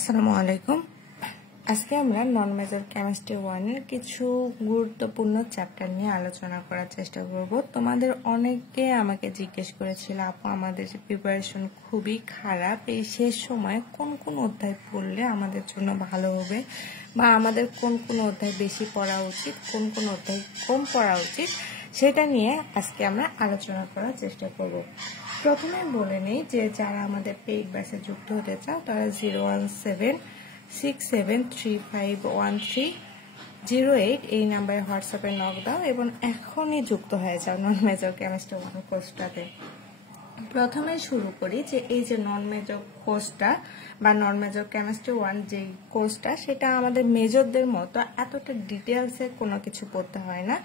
আসসালামু আলাইকুম। আজকে আমরা নন মেজর কেমিস্ট্রি 1 এর কিছু গুরুত্বপূর্ণ চ্যাপ্টার নিয়ে আলোচনা করার চেষ্টা করব। তোমাদের অনেকে আমাকে জিজ্ঞেস করেছিল, আপু আমাদের যে প্রিপারেশন খুবই খারাপ, এই শেষ সময়ে কোন কোন অধ্যায় পড়লে আমাদের জন্য ভালো হবে, বা আমাদের কোন কোন অধ্যায় বেশি পড়া উচিত, কোন কোন অধ্যায় কম পড়া উচিত, সেটা নিয়ে আজকে আমরা আলোচনা করার চেষ্টা করব। প্রথমে বলে নেই যে যারা আমাদের পেইড ব্যাচে যুক্ত হতে চাও তারা 01767351308 এই নাম্বারে হোয়াটসঅ্যাপে নক দাও এবং এখনই যুক্ত হয়ে যাও নন মেজর কেমিস্ট্রি 1 কোর্সটাতে। প্রথমে শুরু করি যে এই যে নন মেজর কোর্সটা বা নন মেজর কেমিস্ট্রি 1 যে কোর্সটা, সেটা আমাদের মেজরদের মতো এতটা ডিটেলসে কোনো কিছু পড়তে হয় না।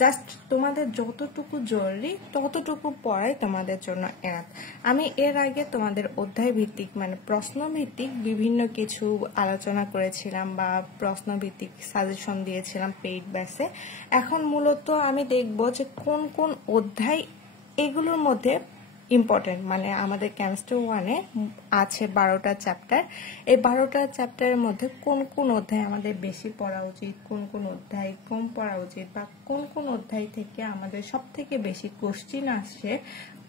জাস্ট তোমাদের যতটুকু জরুরি ততটুকু পড়াই তোমাদের জন্য এনাফ। আমি এর আগে তোমাদের অধ্যায় ভিত্তিক মানে প্রশ্ন ভিত্তিক বিভিন্ন কিছু আলোচনা করেছিলাম বা প্রশ্ন ভিত্তিক সাজেশন দিয়েছিলাম পেইড ব্যাচে। এখন মূলত আমি দেখব যে কোন কোন অধ্যায় এগুলোর মধ্যে ইম্পর্টেন্ট, মানে আমাদের কেমিস্ট্রি 1 এ আছে 12টা চ্যাপ্টার। এই 12টা চ্যাপ্টারের মধ্যে কোন কোন অধ্যায় আমাদের বেশি পড়া উচিত, কোন কোন অধ্যায় কম পড়া উচিত, বা কোন কোন অধ্যায় থেকে আমাদের সবথেকে বেশি কোশ্চিন আসে,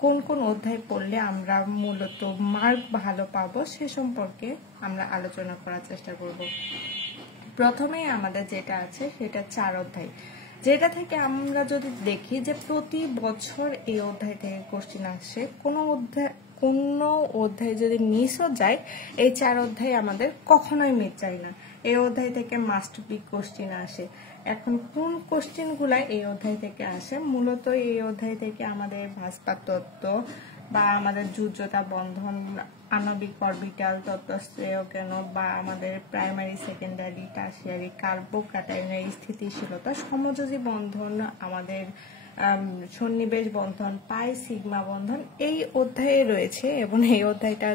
কোন কোন অধ্যায় পড়লে আমরা মূলত মার্ক ভালো পাবো, সে সম্পর্কে আমরা আলোচনা করার চেষ্টা করব। প্রথমেই আমাদের যেটা আছে সেটা 4 অধ্যায়, যেটা থেকে আমরা যদি দেখি যে প্রতি বছর এই অধ্যায় থেকে কোশ্চিন আসে। কোনো অধ্যায় যদি মিসও যায়, এই 4 অধ্যায় আমাদের কখনোই মিস যায় না। এই অধ্যায় থেকে মাস্ট বি কোশ্চিন আসে। এখন কোন কোশ্চিন গুলা এই অধ্যায় থেকে আসে? মূলত এই অধ্যায় থেকে আমাদের ভাস্পার তত্ত্ব বা আমাদের যুজ্যতা বন্ধন, আণবিক অরবিটাল তত্ত্ব, শ্রেয় কেন, বা আমাদের প্রাইমারি সেকেন্ডারি টারসিয়ারি কার্বোক্যাটায়নের স্থিতিশীলতা, সমযোজী বন্ধন, আমাদের সন্নিবেশ বন্ধন, পাই সিগমা বন্ধন এই অধ্যায়ে রয়েছে। এবং এই অধ্যায়টা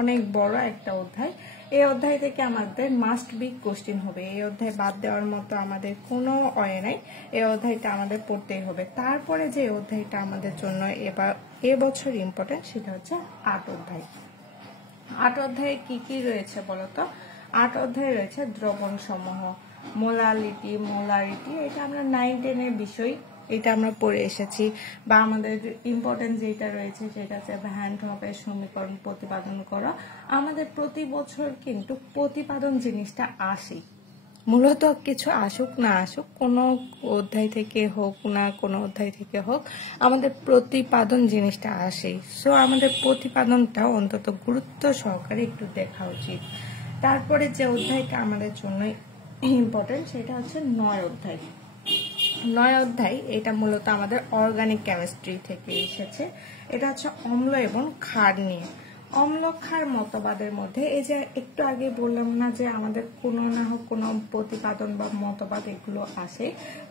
অনেক বড় একটা অধ্যায়। এই অধ্যায় থেকে আমাদের মাস্ট বি কোশ্চিন হবে। এই অধ্যায় বাদ দেওয়ার মতো আমাদের কোনো ওয়ে নাই, এই অধ্যায়টা আমাদের পড়তেই হবে। তারপরে যে অধ্যায়টা আমাদের জন্য এবছর ইম্পর্টেন্ট সেটা হচ্ছে 8 অধ্যায়। 8 অধ্যায়ে কি কি রয়েছে বলতো? 8 অধ্যায়ে রয়েছে দ্রবণ সমূহ, মোলারিটি, এটা আমরা 9-10 এর বিষয়, এটা আমরা পড়ে এসেছি। বা আমাদের ইম্পর্টেন্ট যেটা রয়েছে সেটা হচ্ছে ভ্যান টপের সমীকরণ প্রতিপাদন করা। আমাদের প্রতি বছর কিন্তু প্রতিপাদন জিনিসটা আসে, মূলত কিছু আসুক না আসুক, কোনো অধ্যায় থেকে হোক না কোনো অধ্যায় থেকে হোক, আমাদের প্রতিপাদন জিনিসটা আসেই। সো আমাদের প্রতিপাদনটা অন্তত গুরুত্ব সহকারে একটু দেখা উচিত। তারপরে যে অধ্যায়টা আমাদের জন্য ইম্পর্টেন্ট সেটা হচ্ছে 9 অধ্যায়। 9 অধ্যায় এটা মূলত আমাদের অর্গানিক কেমিস্ট্রি থেকে এসেছে। এটা হচ্ছে অম্ল এবং ক্ষার নিয়ে। অম্ল ক্ষার মতবাদের মধ্যে এই যে একটু আগে বললাম না যে আমাদের কোনো না হোক কোনো প্রতিপাদন বা মতবাদ এগুলো আসে।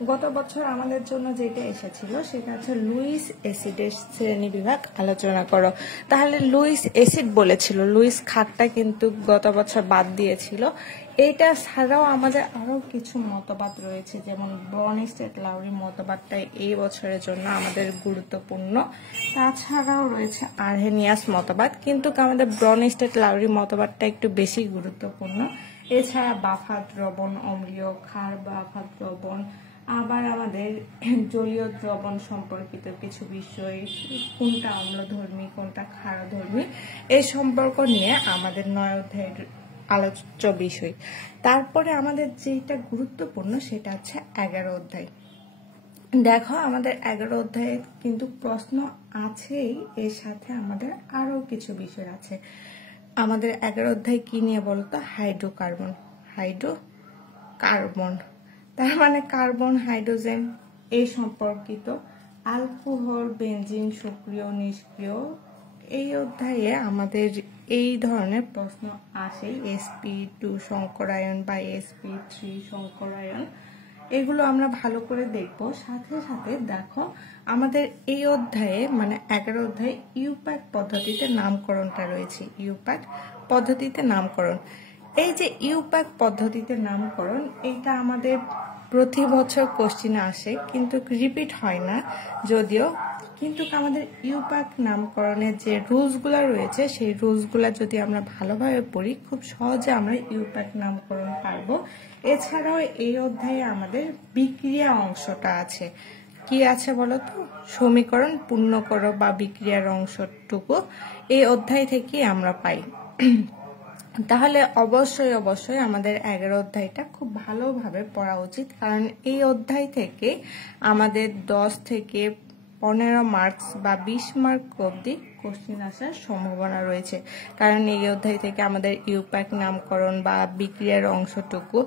গত বছর আমাদের জন্য যেটা এসেছিল সেটা হচ্ছে লুইস অ্যাসিডের শ্রেণী বিভাগ আলোচনা করো। তাহলে লুইস অ্যাসিড বলেছিল, লুইস ক্ষারটা কিন্তু গত বছর বাদ দিয়েছিল। এটা ছাড়াও আমাদের আরো কিছু মতবাদ রয়েছে, যেমন ব্রনস্টেড-লাউরি মতবাদটা এই বছরের জন্য আমাদের গুরুত্বপূর্ণ। তাছাড়াও রয়েছে আরহেনিয়াস মতবাদ, কিন্তু আমাদের ব্রনস্টেড-লাউরি মতবাদটা একটু বেশি গুরুত্বপূর্ণ। এছাড়া বাফা দ্রবণ, অম্লীয় ক্ষার, বাফা দ্রবণ, আবার আমাদের জলীয় দ্রবণ সম্পর্কিত কিছু বিষয়, কোনটা অম্লধর্মী কোনটা ক্ষারধর্মী, এই সম্পর্ক নিয়ে আমাদের 9 অধ্যায়ের আলোচ্য বিষয়। তারপরে আমাদের যেটা গুরুত্বপূর্ণ সেটা হচ্ছে 11 অধ্যায়। দেখো আমাদের 11 অধ্যায়ে কিন্তু প্রশ্ন আছেই, এর সাথে আমাদের আরো কিছু বিষয় আছে। আমাদের 11 অধ্যায় কি নিয়ে বলতো? হাইড্রোকার্বন, তার মানে কার্বন, হাইড্রোজেন এই সম্পর্কিত, অ্যালকোহল, বেনজিন, সক্রিয়, নিষ্ক্রিয়। এই অধ্যায়ে আমাদের এই ধরনের প্রশ্ন আসে। sp2 সংকরায়ন বা sp3 সংকরায়ন, এগুলো আমরা ভালো করে দেখব। সাথে সাথে দেখো আমাদের এই অধ্যায়ে মানে 11 অধ্যায়ে ইউপ্যাক পদ্ধতিতে নামকরণটা রয়েছে। ইউপ্যাক পদ্ধতিতে নামকরণ, এই যে ইউপ্যাক পদ্ধতিতে নামকরণ, এটা আমাদের প্রতি বছর কোশ্চিনে আসে কিন্তু রিপিট হয় না। যদিও কিন্তু আমাদের ইউপ্যাক নামকরণের যে রুলসগুলো রয়েছে সেই রুলসগুলো যদি আমরা ভালোভাবে পড়ি খুব সহজে আমরা ইউপ্যাক নামকরণ পারবো। এছাড়াও এই অধ্যায়ে আমাদের বিক্রিয়া অংশটা আছে। কি আছে বলতো? সমীকরণ পূর্ণ করো বা বিক্রিয়ার অংশটুকু এই অধ্যায় থেকে আমরা পাই। তাহলে অবশ্যই আমাদের 11 অধ্যায়টা খুব ভালোভাবে পড়া উচিত, কারণ এই অধ্যায় থেকে আমাদের 10 থেকে 15 মার্কস বা 20 মার্ক অবধি কোশ্চেন আসার সম্ভাবনা রয়েছে। কারণ এই অধ্যায় থেকে আমাদের ইউপ্যাক নামকরণ বা বিক্রিয়ার অংশটুকু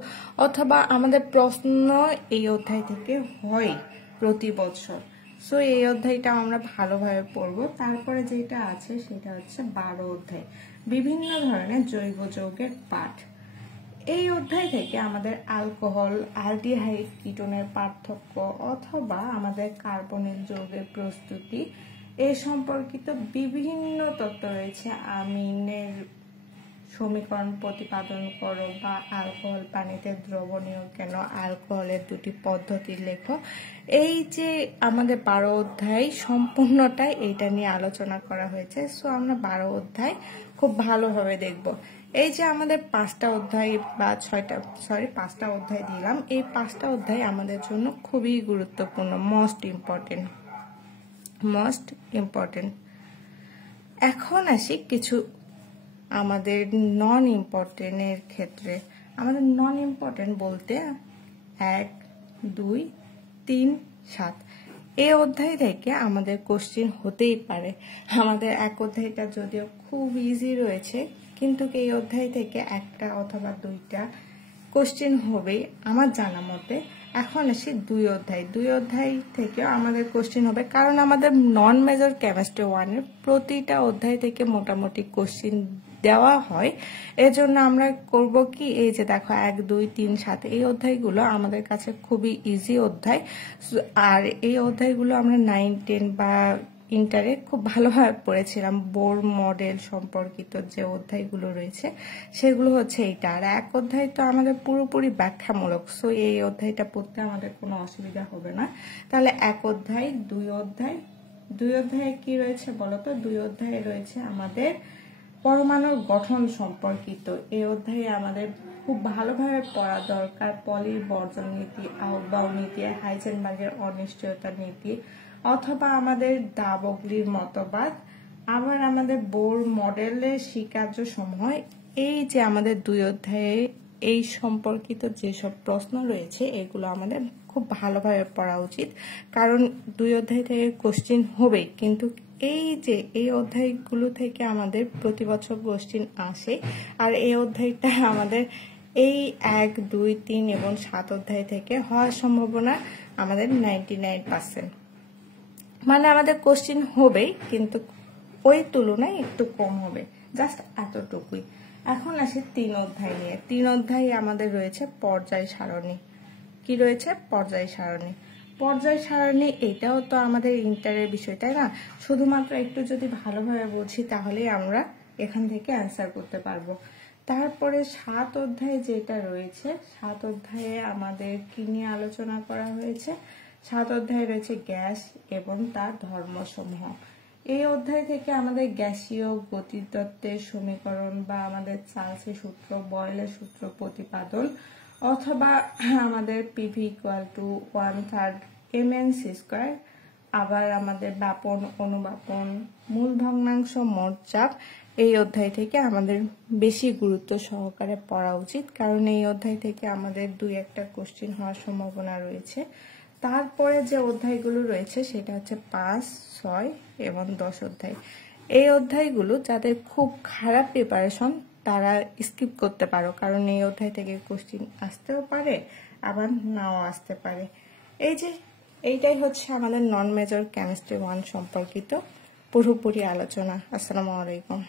অথবা আমাদের প্রশ্ন এই অধ্যায় থেকে হয় প্রতি বছর। সো এই অধ্যায়টা আমরা ভালোভাবে পড়বো। তারপরে যেটা আছে সেটা হচ্ছে 12 অধ্যায়, বিভিন্ন ধরনের জৈব যৌগের পাঠ। এই অধ্যায় থেকে আমাদের অ্যালকোহল, অ্যালডিহাইড কিটোনের পার্থক্য অথবা আমাদের কার্বনিল যৌগের প্রস্তুতি এ সম্পর্কিত বিভিন্ন তথ্য রয়েছে। আমিনের সমীকরণ প্রতিপাদন করো বা অ্যালকোহল পানিতে দ্রবণীয় কেন, অ্যালকোহলের দুটি পদ্ধতি লেখো। এই যে আমাদের 12 অধ্যায় সম্পূর্ণটাই এইটা নিয়ে আলোচনা করা হয়েছে। সো আমরা 12 অধ্যায় খুব ভালোভাবে দেখব। এই যে আমাদের 5টা অধ্যায় বা 5টা অধ্যায় দিলাম, এই 5টা অধ্যায় আমাদের জন্য খুবই গুরুত্বপূর্ণ, মোস্ট ইম্পর্টেন্ট। এখন আসি কিছু আমাদের নন ইম্পর্টেন্টের ক্ষেত্রে। আমাদের নন ইম্পর্টেন্ট বলতে 1, 2, 3, 7 এই অধ্যায় থেকে আমাদের কোশ্চেন হতেই পারে। আমাদের এক অধ্যায়টা যদিও খুব ইজি রয়েছে, কিন্তু এই অধ্যায় থেকে একটা অথবা 2টা কোশ্চেন হবে আমার জানা মতে। এখন আসি 2 অধ্যায় থেকেও আমাদের কোশ্চেন হবে, কারণ আমাদের নন মেজর কেমিস্ট্রি 1 এর প্রতিটা অধ্যায় থেকে মোটামুটি কোশ্চেন দেওয়া হয়। এজন্য আমরা করব কি, এই যে দেখো 1, 2, 3, 7 এই অধ্যায়গুলো আমাদের কাছে খুবই ইজি অধ্যায়। আর এই অধ্যায়গুলো আমরা 9, 10 বা ইন্টারে খুব ভালোভাবে পড়েছিলাম। বোর মডেল সম্পর্কিত যে অধ্যায়গুলো রয়েছে সেগুলো হচ্ছে এইটা। আর এক অধ্যায় তো আমাদের পুরোপুরি ব্যাখ্যামূলক, সো এই অধ্যায়টা পড়তে আমাদের কোনো অসুবিধা হবে না। তাহলে 1 অধ্যায়, 2 অধ্যায়ে কি রয়েছে বলতো? 2 অধ্যায়ে রয়েছে আমাদের পরমাণুর গঠন সম্পর্কিত। এই অধ্যায়ে আমাদের খুব ভালোভাবে পড়া দরকার পলির বর্জন নীতি, আউটবাউ নীতি, হাইজেনবার্গের অনিশ্চয়তা নীতি অথবা আমাদের দাবগ্লির মতবাদ, আবার আমাদের বোর মডেলের স্বীকার্য সমূহ। এই যে আমাদের 2 অধ্যায়ে এই সম্পর্কিত যেসব প্রশ্ন রয়েছে এগুলো আমাদের খুব ভালোভাবে পড়া উচিত, কারণ 2 অধ্যায় থেকে কোশ্চেন হবেই। কিন্তু এই অধ্যায়গুলো থেকে আমাদের প্রতি বছর কোশ্চেন আসে। আর এই অধ্যায়টা আমাদের এই 1, 2, 3 এবং 7 অধ্যায় থেকে হওয়ার সম্ভাবনা আমাদের 99%। মানে আমাদের কোশ্চেন হবেই, কিন্তু ওই তুলনায় একটু কম হবে, জাস্ট এতটুকুই। এখন আসে 3 অধ্যায় নিয়ে। 3 অধ্যায়ে আমাদের রয়েছে পর্যায় সারণী। কি রয়েছে? পর্যায় সারণী। এটাও তো আমাদের ইন্টারের বিষয়, তাই না? শুধুমাত্র একটু যদি ভালোভাবে বুঝি তাহলেই আমরা এখান থেকে অ্যান্সার করতে পারবো। তারপরে 7 অধ্যায়ে যেটা রয়েছে, 7 অধ্যায়ে আমাদের কি নিয়ে আলোচনা করা হয়েছে? 7 অধ্যায়ে রয়েছে গ্যাস এবং তার ধর্মসমূহ। এই অধ্যায় থেকে আমাদের গ্যাসীয় গতিতত্ত্বের সমীকরণ বা আমাদের চার্লসের সূত্র, বয়েলের সূত্র প্রতিপাদন অথবা আমাদের পিভি ইকুয়াল টু 1/3 mc², আবার আমাদের ব্যাপন, অনুব্যাপন, মূল ভগ্নাংশ, মোট চাপ এই অধ্যায় থেকে আমাদের বেশি গুরুত্ব সহকারে পড়া উচিত, কারণ এই অধ্যায় থেকে আমাদের 2-1টা কোশ্চেন হওয়ার সম্ভাবনা রয়েছে। তারপরে যে অধ্যায়গুলো রয়েছে সেটা হচ্ছে 5, 6 এবং 10 অধ্যায়। এই অধ্যায়গুলো যাদের খুব খারাপ প্রিপারেশন তারা স্কিপ করতে পারো, কারণ এই অধ্যায় থেকে কোশ্চেন আসতেও পারে আবার নাও আসতে পারে। এইটাই হচ্ছে আমাদের নন মেজর কেমিস্ট্রি 1 সম্পর্কিত পুরোপুরি আলোচনা। আসসালামু আলাইকুম।